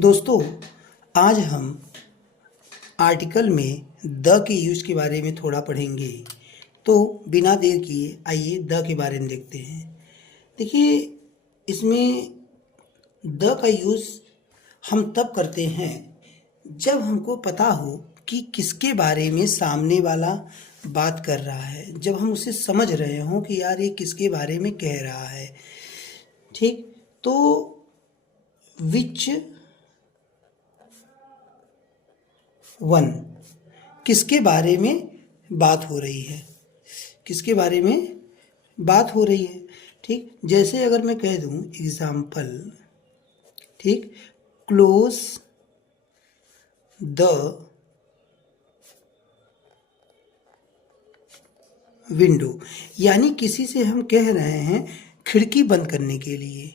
दोस्तों, आज हम आर्टिकल में द के यूज के बारे में थोड़ा पढ़ेंगे। तो बिना देर किए आइए द के बारे में देखते हैं। देखिए, इसमें द का यूज़ हम तब करते हैं जब हमको पता हो कि किसके बारे में सामने वाला बात कर रहा है, जब हम उसे समझ रहे हों कि यार ये किसके बारे में कह रहा है। ठीक, तो विच वन, किसके बारे में बात हो रही है, किसके बारे में बात हो रही है। ठीक, जैसे अगर मैं कह दूं एग्जाम्पल, ठीक, क्लोज द विंडो, यानी किसी से हम कह रहे हैं खिड़की बंद करने के लिए,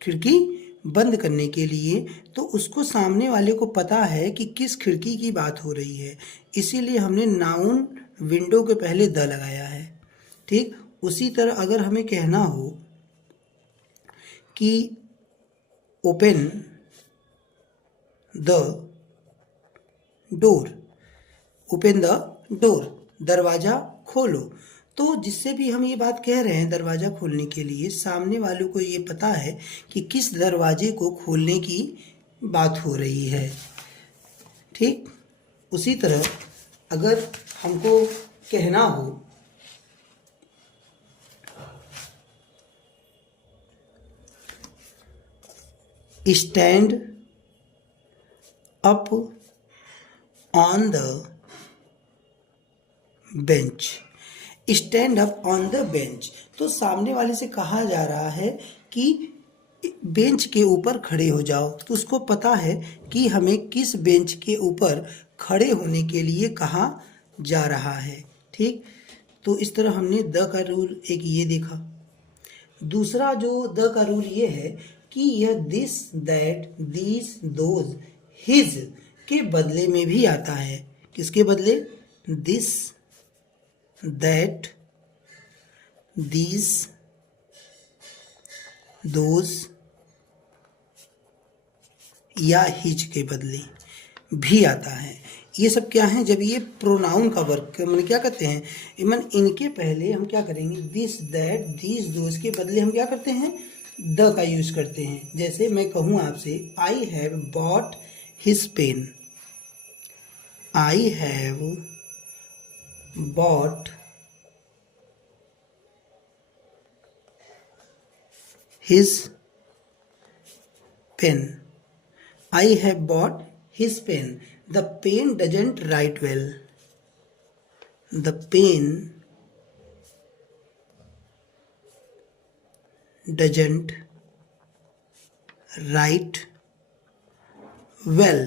खिड़की बंद करने के लिए, तो उसको सामने वाले को पता है कि किस खिड़की की बात हो रही है, इसीलिए हमने नाउन विंडो के पहले द लगाया है। ठीक, उसी तरह अगर हमें कहना हो कि open the door, open the door, दरवाज़ा खोलो, तो जिससे भी हम ये बात कह रहे हैं दरवाज़ा खोलने के लिए, सामने वालों को ये पता है कि किस दरवाजे को खोलने की बात हो रही है। ठीक, उसी तरह अगर हमको कहना हो stand up on the bench, stand up on the bench, तो सामने वाले से कहा जा रहा है कि बेंच के ऊपर खड़े हो जाओ, तो उसको पता है कि हमें किस बेंच के ऊपर खड़े होने के लिए कहा जा रहा है। ठीक, तो इस तरह हमने द का रूल एक ये देखा। दूसरा जो द का रूल ये है कि यह this, that, these, those, his के बदले में भी आता है। किसके बदले? दिस, दैट, दीज, दोज या हिज के बदले भी आता है। ये सब क्या है? जब ये प्रोनाउन का वर्क मैंने क्या कहते हैं, इमन इनके पहले हम क्या करेंगे, दिस, दैट, दीज, दोज के बदले हम क्या करते हैं, द का यूज करते हैं। जैसे मैं कहूँ आपसे, I have bought his pen, I have bought his pen, I have bought his pen, the pen doesn't write well, the pen doesn't write well।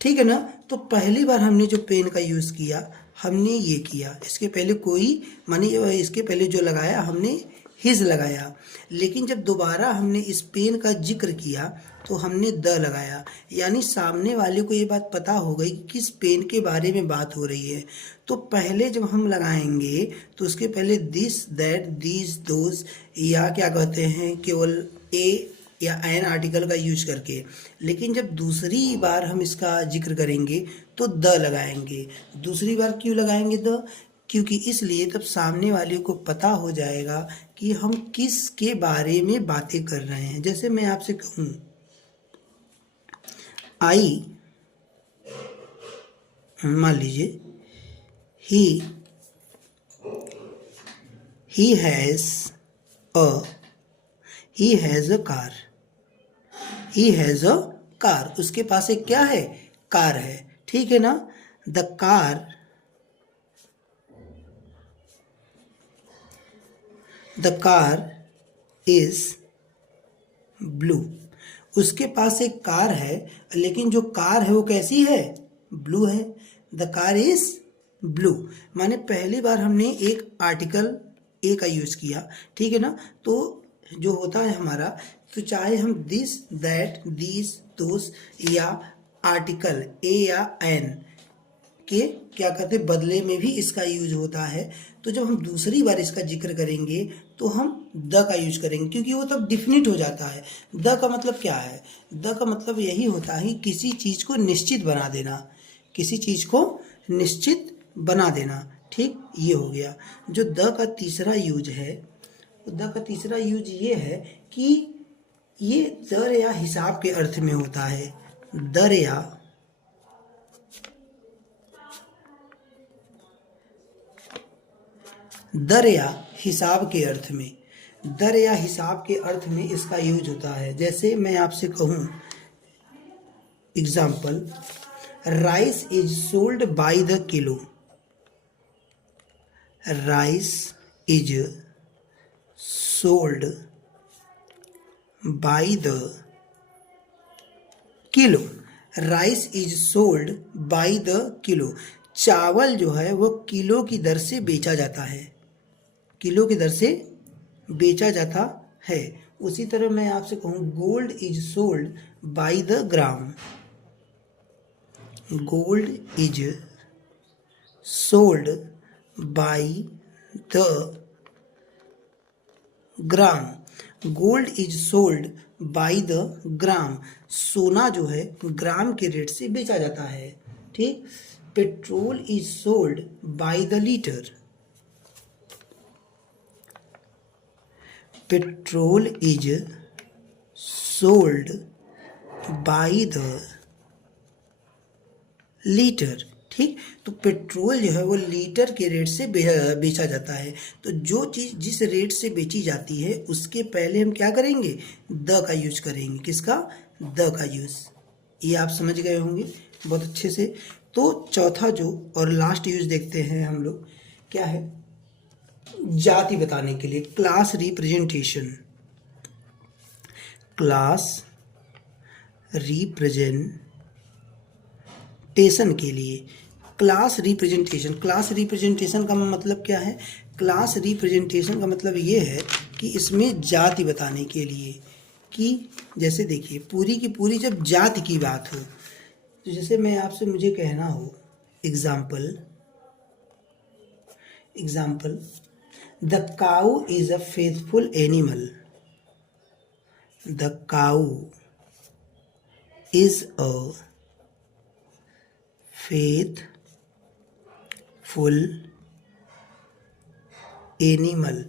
ठीक है ना, तो पहली बार हमने जो पेन का यूज़ किया हमने ये किया, इसके पहले कोई माने इसके पहले जो लगाया हमने हिज लगाया, लेकिन जब दोबारा हमने इस पेन का जिक्र किया तो हमने द लगाया, यानी सामने वाले को ये बात पता हो गई कि किस पेन के बारे में बात हो रही है। तो पहले जब हम लगाएंगे तो उसके पहले दिस, दैट, दीज, दोज या क्या कहते हैं केवल ए या एन आर्टिकल का यूज करके, लेकिन जब दूसरी बार हम इसका जिक्र करेंगे तो द लगाएंगे। दूसरी बार क्यों लगाएंगे द? क्योंकि इसलिए तब सामने वाले को पता हो जाएगा कि हम किस के बारे में बातें कर रहे हैं। जैसे मैं आपसे कहूँ आई, मान लीजिए he has a car, he has a car, उसके पास एक क्या है, कार है। ठीक है ना, द कार इज ब्लू, उसके पास एक कार है, लेकिन जो कार है वो कैसी है, ब्लू है। द कार इज ब्लू, माने पहली बार हमने एक आर्टिकल ए का यूज किया। ठीक है ना, तो जो होता है हमारा, तो चाहे हम दिस, दैट, दीज, दोस या आर्टिकल ए या एन के क्या कहते बदले में भी इसका यूज होता है। तो जब हम दूसरी बार इसका जिक्र करेंगे तो हम द का यूज करेंगे, क्योंकि वो तब डिफिनिट हो जाता है। द का मतलब क्या है? द का मतलब यही होता है किसी चीज़ को निश्चित बना देना, किसी चीज़ को निश्चित बना देना। ठीक, ये हो गया। जो द का तीसरा यूज है, द का तीसरा यूज ये है कि ये दर या हिसाब के अर्थ में होता है। दर या हिसाब के अर्थ में, दर या हिसाब के अर्थ में इसका यूज होता है। जैसे मैं आपसे कहूँ example, rice is sold by the kilo. Rice is sold by the kilo. Rice is sold by the kilo. चावल जो है वो किलो की दर से बेचा जाता है, किलो की दर से बेचा जाता है। उसी तरह मैं आपसे कहूँ gold is sold by the gram. Gold is sold by the gram. Gold is sold by the gram. सोना जो है ग्राम के रेट से बेचा जाता है। ठीक, petrol is sold by the litre. Petrol is sold by the litre. ठीक, तो पेट्रोल जो है वो लीटर के रेट से बेचा जाता है। तो जो चीज़ जिस रेट से बेची जाती है उसके पहले हम क्या करेंगे? द का यूज करेंगे। किसका? द का यूज। ये आप समझ गए होंगे बहुत अच्छे से। तो चौथा जो और लास्ट यूज देखते हैं हम लोग, क्या है? जाति बताने के लिए, क्लास रिप्रेजेंटेशन। क्लास रिप्रेजेंटेशन के लिए, क्लास रिप्रेजेंटेशन। क्लास रिप्रेजेंटेशन का मतलब क्या है? क्लास रिप्रेजेंटेशन का मतलब ये है कि इसमें जाति बताने के लिए, कि जैसे देखिए पूरी की पूरी जब जाति की बात हो, तो जैसे मैं आपसे मुझे कहना हो example, the cow is a faithful animal. The cow is a faithful animal.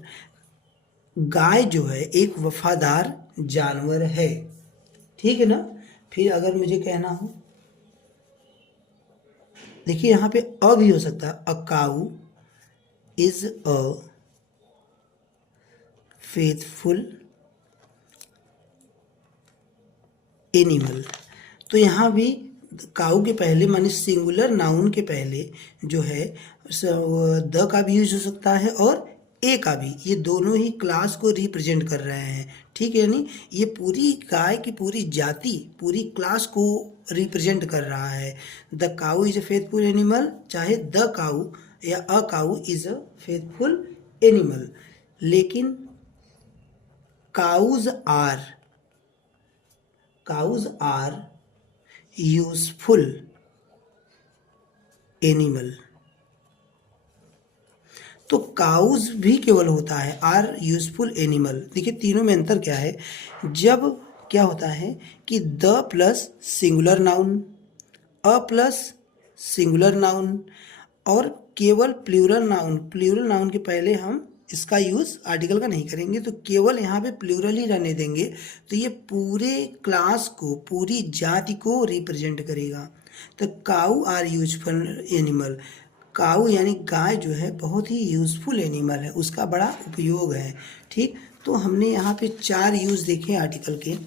गाय जो है एक वफादार जानवर है। ठीक है ना? फिर अगर मुझे कहना हो, देखिए यहाँ पे अ भी हो सकता है, अ काऊ इज अ फेथफुल एनिमल। तो यहाँ भी काऊ के पहले माने सिंगुलर नाउन के पहले जो है द का भी यूज हो सकता है और ए का भी। ये दोनों ही क्लास को रिप्रेजेंट कर रहे हैं। ठीक है, यानी ये पूरी गाय की पूरी जाति, पूरी क्लास को रिप्रेजेंट कर रहा है। The cow is a faithful animal, चाहे द काऊ या अ काऊ इज अ फेथफुल एनिमल। लेकिन काउज आर यूजफुल एनिमल। तो काउज भी केवल होता है आर यूजफुल एनिमल। देखिए तीनों में अंतर क्या है? जब क्या होता है कि the plus singular noun, a plus singular noun और केवल प्लूरल नाउन के पहले हम इसका यूज़ आर्टिकल का नहीं करेंगे, तो केवल यहाँ पे प्लूरल ही रहने देंगे, तो ये पूरे क्लास को, पूरी जाति को रिप्रेजेंट करेगा। तो काऊ आर यूजफुल एनिमल। काऊ यानी गाय जो है बहुत ही यूज़फुल एनिमल है, उसका बड़ा उपयोग है। ठीक, तो हमने यहाँ पे 4 यूज़ देखे आर्टिकल के।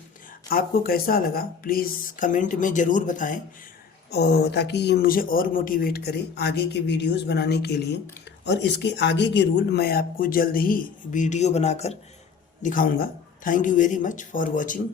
आपको कैसा लगा प्लीज़ कमेंट में ज़रूर बताएं, और ताकि ये मुझे और मोटिवेट करे आगे के वीडियोस बनाने के लिए। और इसके आगे के रूल मैं आपको जल्द ही वीडियो बनाकर दिखाऊंगा। Thank you very much for watching.